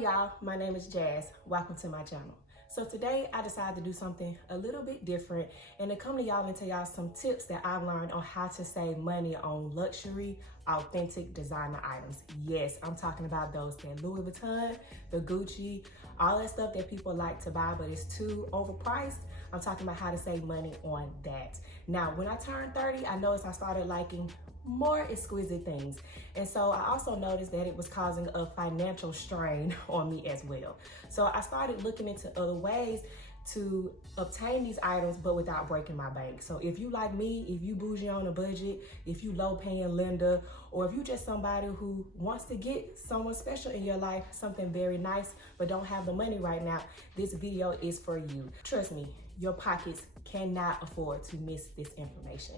y'all, my name is Jas. Welcome to my channel. So today I decided to do something a little bit different and to come to y'all and tell y'all some tips that I've learned on how to save money on luxury, authentic designer items. Yes, I'm talking about those that Louis Vuitton, the Gucci, all that stuff that people like to buy but it's too overpriced. I'm talking about how to save money on that. Now, when I turned 30, I noticed I started liking more exquisite things. And so I also noticed that it was causing a financial strain on me as well. So I started looking into other ways to obtain these items but without breaking my bank. So if you like me, if you bougie on a budget, if you low paying lender, or if you just somebody who wants to get someone special in your life, something very nice but don't have the money right now, this video is for you. Trust me, your pockets cannot afford to miss this information.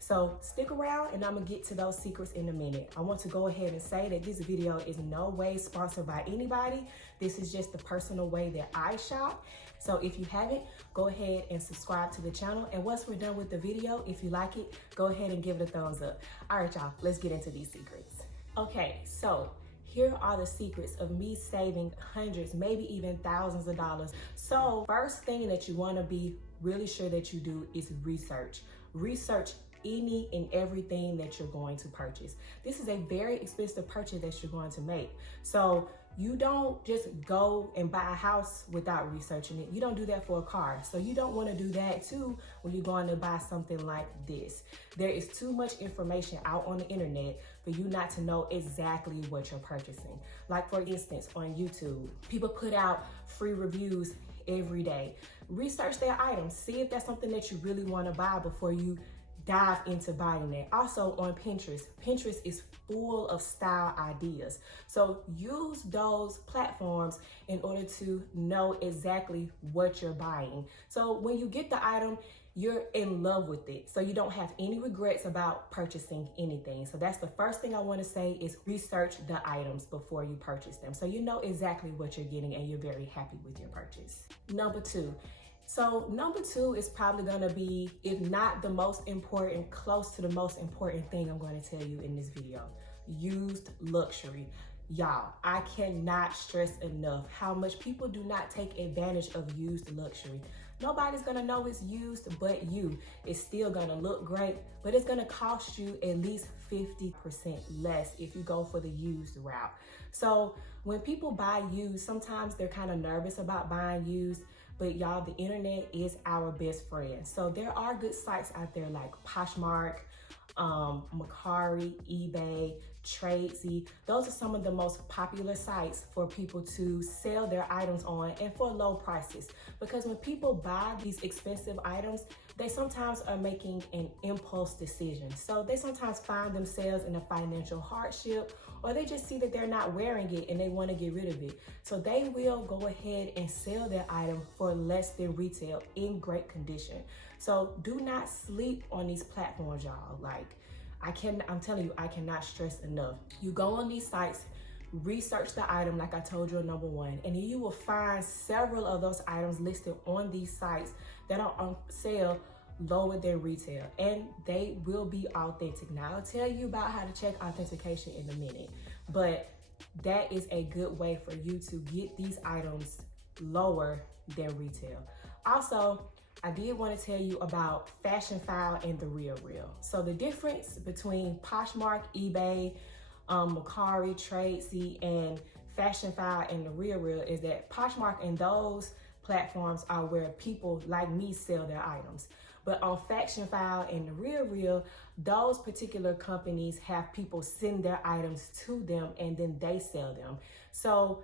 So stick around and I'm gonna get to those secrets in a minute. I want to go ahead and say that this video is in no way sponsored by anybody. This is just the personal way that I shop. So if you haven't, go ahead and subscribe to the channel. And once we're done with the video, if you like it, go ahead and give it a thumbs up. All right, y'all, let's get into these secrets. Okay, so here are the secrets of me saving hundreds, maybe even thousands of dollars. So first thing that you wanna be really sure that you do is research. Research any and everything that you're going to purchase. This is a very expensive purchase that you're going to make. So you don't just go and buy a house without researching it. You don't do that for a car. So you don't want to do that too when you're going to buy something like this. There is too much information out on the internet for you not to know exactly what you're purchasing. Like for instance, on YouTube, people put out free reviews every day. Research their items. See if that's something that you really want to buy before you dive into buying that. Also on Pinterest. Pinterest is full of style ideas. So use those platforms in order to know exactly what you're buying. So when you get the item, you're in love with it. So you don't have any regrets about purchasing anything. So that's the first thing I want to say is research the items before you purchase them. So you know exactly what you're getting and you're very happy with your purchase. Number two is probably gonna be, if not the most important, close to the most important thing I'm gonna tell you in this video. Used luxury. Y'all, I cannot stress enough how much people do not take advantage of used luxury. Nobody's gonna know it's used but you. It's still gonna look great, but it's gonna cost you at least 50% less if you go for the used route. So when people buy used, sometimes they're kind of nervous about buying used, but y'all, the internet is our best friend. So there are good sites out there like Poshmark, Mercari, eBay, tradesy. Those are some of the most popular sites for people to sell their items on and for low prices. Because when people buy these expensive items, they sometimes are making an impulse decision. So they sometimes find themselves in a financial hardship, or they just see that they're not wearing it and they want to get rid of it. So they will go ahead and sell their item for less than retail in great condition. So do not sleep on these platforms, y'all. Like, I'm telling you, I cannot stress enough. You go on these sites, research the item like I told you on number one, and then you will find several of those items listed on these sites that are on sale lower than retail, and they will be authentic. Now, I'll tell you about how to check authentication in a minute, but that is a good way for you to get these items lower than retail. Also, I did want to tell you about fashionphile and the Real. So the difference between Poshmark, eBay, Mercari, tradesy, and fashionphile and the Real is that Poshmark and those platforms are where people like me sell their items. But on fashionphile and the Real, those particular companies have people send their items to them and then they sell them. So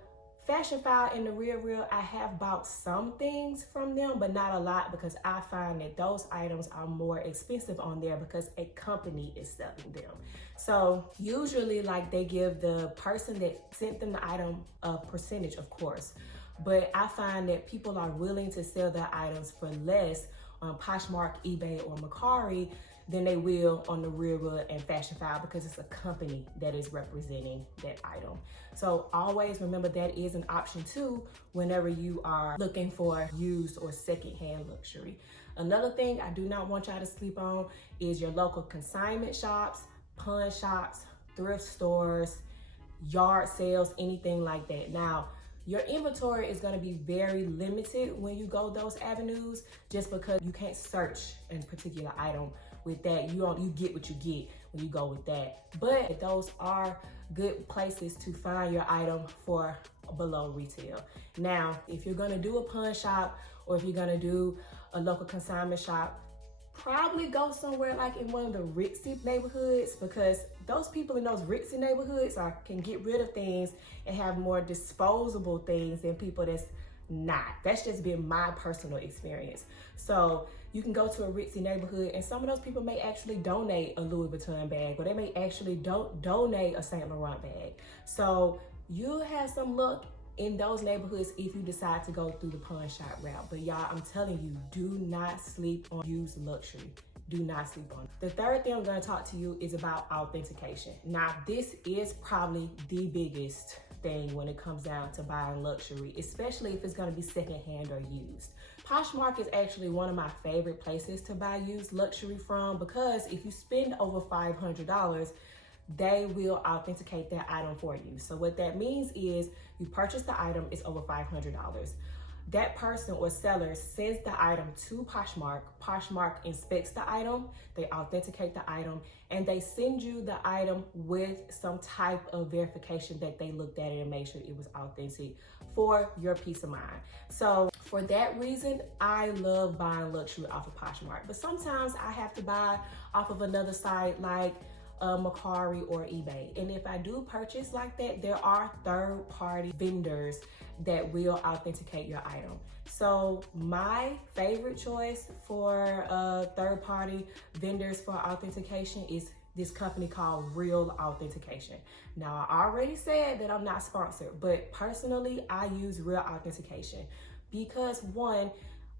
fashionphile and the Real, I have bought some things from them, but not a lot, because I find that those items are more expensive on there because a company is selling them. So usually, like, they give the person that sent them the item a percentage, of course, but I find that people are willing to sell their items for less on Poshmark, eBay, or Mercari than they will on the Real and fashionphile, because it's a company that is representing that item. So always remember that is an option too whenever you are looking for used or secondhand luxury. Another thing I do not want y'all to sleep on is your local consignment shops, pawn shops, thrift stores, yard sales, anything like that. Now, Your inventory is going to be very limited when you go those avenues, just because you can't search a particular item with that. You get what you get when you go with that. But those are good places to find your item for below retail. Now, if you're going to do a pawn shop, or if you're going to do a local consignment shop, probably go somewhere like in one of the ritzy neighborhoods, because those people in those ritzy neighborhoods can get rid of things and have more disposable things than people that's not. That's just been my personal experience. So you can go to a ritzy neighborhood and some of those people may actually donate a Louis Vuitton bag, or they may actually donate a Saint Laurent bag. So you'll have some luck in those neighborhoods if you decide to go through the pawn shop route. But y'all, I'm telling you, do not sleep on used luxury. Do not sleep on it. The third thing I'm going to talk to you is about authentication. Now, this is probably the biggest thing when it comes down to buying luxury, especially if it's going to be secondhand or used. Poshmark is actually one of my favorite places to buy used luxury from, because if you spend over $500, they will authenticate that item for you. So what that means is you purchase the item, it's over $500. That person or seller sends the item to Poshmark. Poshmark inspects the item, they authenticate the item, and they send you the item with some type of verification that they looked at it and made sure it was authentic for your peace of mind. So for that reason, I love buying luxury off of Poshmark. But sometimes I have to buy off of another site like Mercari or eBay. And if I do purchase like that, there are third-party vendors that will authenticate your item. So my favorite choice for third-party vendors for authentication is this company called Real Authentication. Now, I already said that I'm not sponsored, but personally, I use Real Authentication because, one,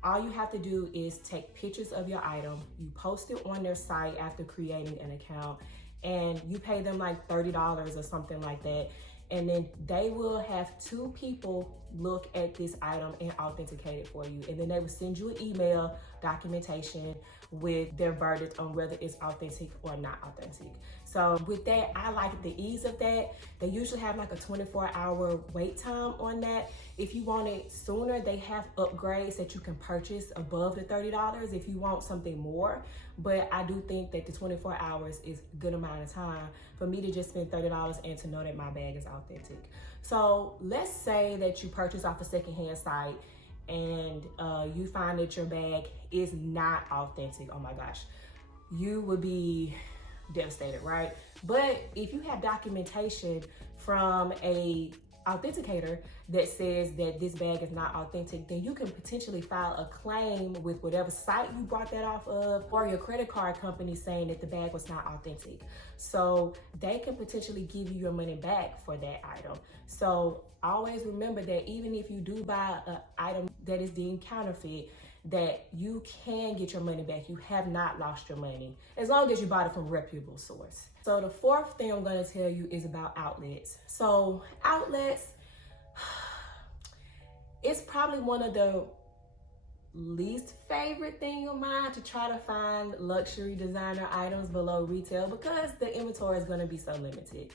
all you have to do is take pictures of your item, you post it on their site after creating an account, and you pay them like $30 or something like that. And then they will have 2 people look at this item and authenticate it for you. And then they will send you an email documentation with their verdict on whether it's authentic or not authentic. So with that, I like the ease of that. They usually have like a 24-hour wait time on that. If you want it sooner, they have upgrades that you can purchase above the $30 if you want something more. But I do think that the 24 hours is a good amount of time for me to just spend $30 and to know that my bag is authentic. So let's say that you purchase off a secondhand site and you find that your bag is not authentic. Oh my gosh, you would be devastated, right? But if you have documentation from a authenticator that says that this bag is not authentic, then you can potentially file a claim with whatever site you bought that off of, or your credit card company saying that the bag was not authentic. So they can potentially give you your money back for that item. So always remember that even if you do buy an item that is deemed counterfeit, that you can get your money back. You have not lost your money as long as you bought it from a reputable source. So the fourth thing I'm going to tell you is about outlets. So outlets, it's probably one of the least favorite thing of mine to try to find luxury designer items below retail, because the inventory is going to be so limited.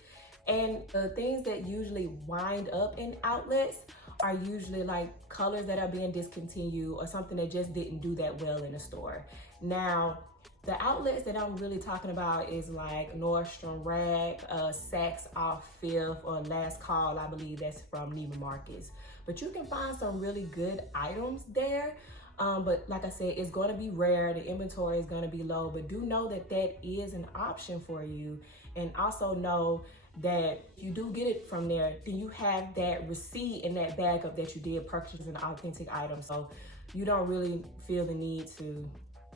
And the things that usually wind up in outlets are usually like colors that are being discontinued or something that just didn't do that well in the store. Now, the outlets that I'm really talking about is like Nordstrom Rack, Saks Off Fifth, or Last Call, I believe that's from Neiman Marcus. But you can find some really good items there. But like I said, it's going to be rare. The inventory is going to be low, but do know that that is an option for you. And also know that if you do get it from there, then you have that receipt and that backup that you did purchase an authentic item. So you don't really feel the need to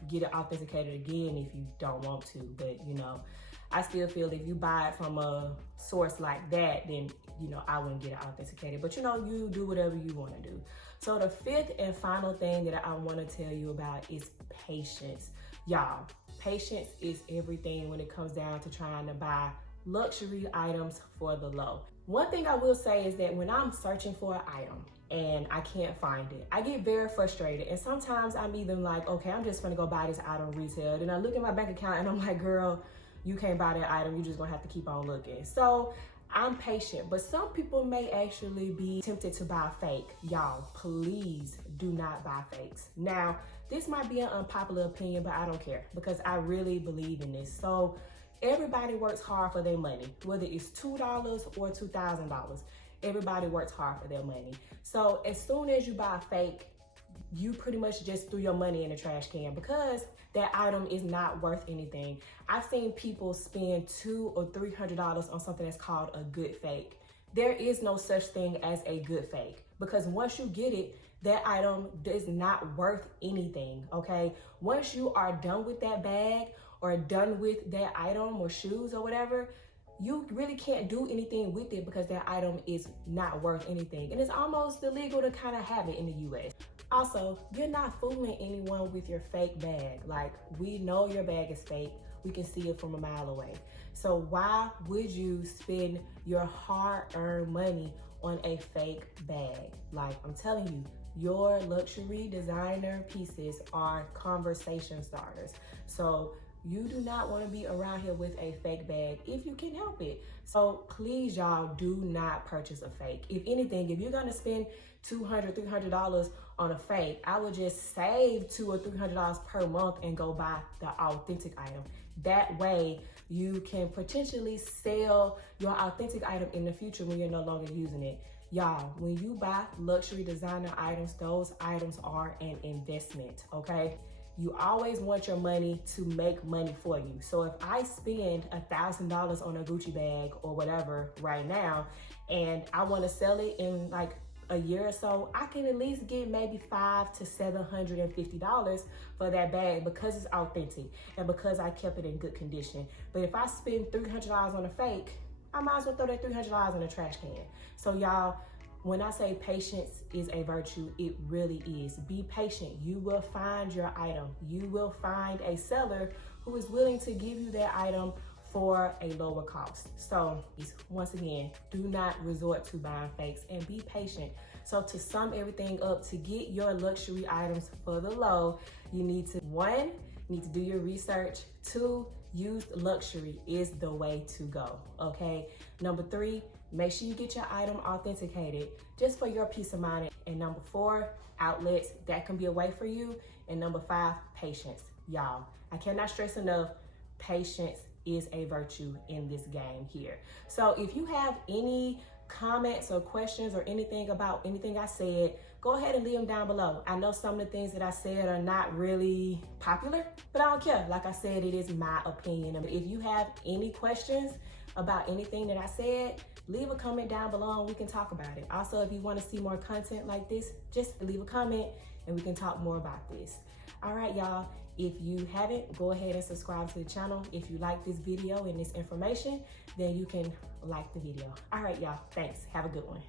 get it authenticated again if you don't want to. But you know, I still feel if you buy it from a source like that, then you know, I wouldn't get it authenticated. But you know, you do whatever you want to do. So the fifth and final thing that I want to tell you about is patience. Y'all, patience is everything when it comes down to trying to buy luxury items for the low. One thing I will say is that when I'm searching for an item and I can't find it, I get very frustrated. And sometimes I'm even like, okay, I'm just gonna go buy this item retail. Then I look at my bank account and I'm like, girl, you can't buy that item. You're just gonna have to keep on looking. So I'm patient, but some people may actually be tempted to buy fake. Y'all, please do not buy fakes. Now, this might be an unpopular opinion, but I don't care because I really believe in this. So everybody works hard for their money, whether it's $2 or $2,000. Everybody works hard for their money. So as soon as you buy a fake, you pretty much just threw your money in the trash can because that item is not worth anything. I've seen people spend $200 or $300 on something that's called a good fake. There is no such thing as a good fake because once you get it, that item is not worth anything, okay? Once you are done with that bag or done with that item or shoes or whatever, you really can't do anything with it because that item is not worth anything. And it's almost illegal to kind of have it in the US. Also, you're not fooling anyone with your fake bag. Like, we know your bag is fake. We can see it from a mile away. So why would you spend your hard-earned money on a fake bag? Like, I'm telling you, your luxury designer pieces are conversation starters. So you do not want to be around here with a fake bag if you can help it. So please, y'all, do not purchase a fake. If anything, if you're gonna spend $200, $300 on a fake, I would just save $200 or $300 per month and go buy the authentic item. That way, you can potentially sell your authentic item in the future when you're no longer using it. Y'all, when you buy luxury designer items, those items are an investment, okay? You always want your money to make money for you. So if I spend $1,000 on a Gucci bag or whatever right now, and I want to sell it in like a year or so, I can at least get maybe $500 to $750 for that bag because it's authentic and because I kept it in good condition. But if I spend $300 on a fake, I might as well throw that $300 in the trash can. So y'all, when I say patience is a virtue, it really is. Be patient. You will find your item. You will find a seller who is willing to give you that item for a lower cost. So once again, do not resort to buying fakes and be patient. So to sum everything up, to get your luxury items for the low, you need to, 1, you need to do your research. 2, used luxury is the way to go, okay? Number 3, make sure you get your item authenticated just for your peace of mind. And number 4, outlets, that can be a way for you. And number 5, patience. Y'all, I cannot stress enough, patience is a virtue in this game here. So if you have any comments or questions or anything about anything I said, go ahead and leave them down below. I know some of the things that I said are not really popular, but I don't care. Like I said, it is my opinion. If you have any questions about anything that I said, leave a comment down below and we can talk about it. Also, if you want to see more content like this, just leave a comment and we can talk more about this. All right, y'all. If you haven't, go ahead and subscribe to the channel. If you like this video and this information, then you can like the video. All right, y'all. Thanks. Have a good one.